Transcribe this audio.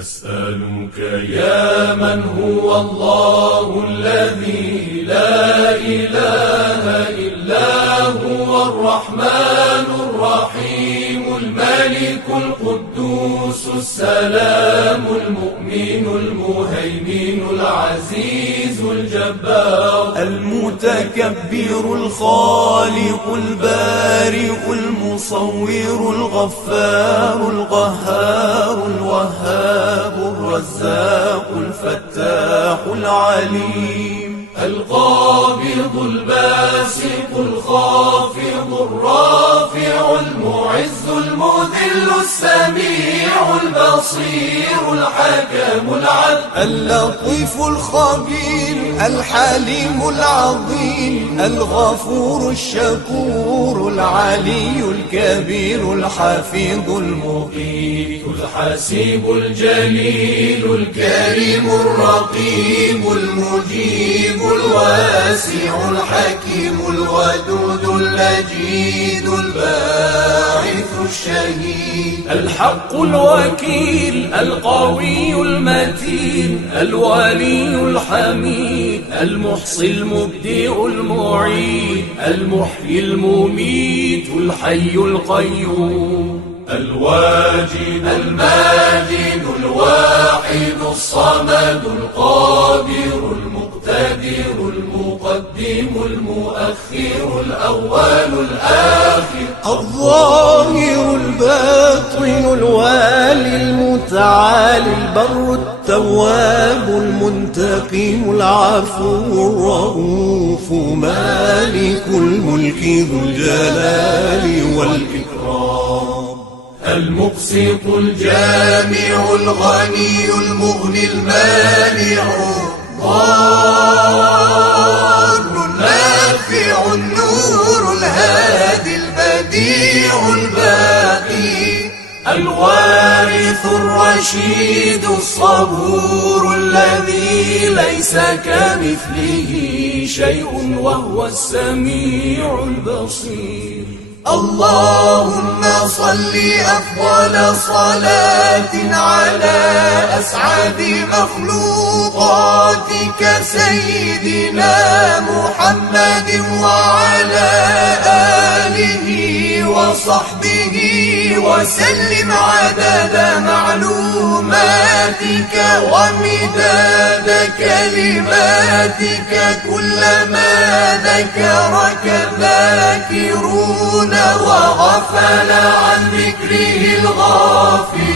نسألك يا من هو الله الذي لا إله إلا هو الرحمن الرحيم الملك القدوس السلام المؤمن المهيمن العزيز الجبار المتكبر الخالق البارئ المصور الغفار القهار الوهاب الرزاق الفتاح العليم القابض الباسط الخافض الرافع المعز المذل السميع البصير الحكم العدل اللطيف الخبير الحليم العظيم الغفور الشكور العلي الكبير الحفيظ المقيت الحسيب الجليل الكريم الرقيب المجيب الواسع الحكيم الودود المجيد الباعث الشهيد الحق الوكيل القوي المتين الولي الحميد المحصي المبدئ المعيد المحيي المميت الحي القيوم الواجد الماجد الواحد الصمد القادر المقتدر المقدم المؤخر الأول الآخر الظاهر الباطن الوالي المتعالي البر التواب المنتقم العفو الرؤوف مالك الملك ذو الجلال والإكرام المقسط الجامع الغني المغني المانع الضار النافع النور الهادي البديع الباقي الوارث الرشيد الصبور الذي ليس كمثله شيء وهو السميع البصير اللهم صل أفضل صلاة على أسعد مخلوقاتك سيدنا محمد وعلى آله وصحبه وسلم عدد معلوماتك ومداد كلماتك كلما ذكرك الذاكرون وغفل عن ذكره الغافلون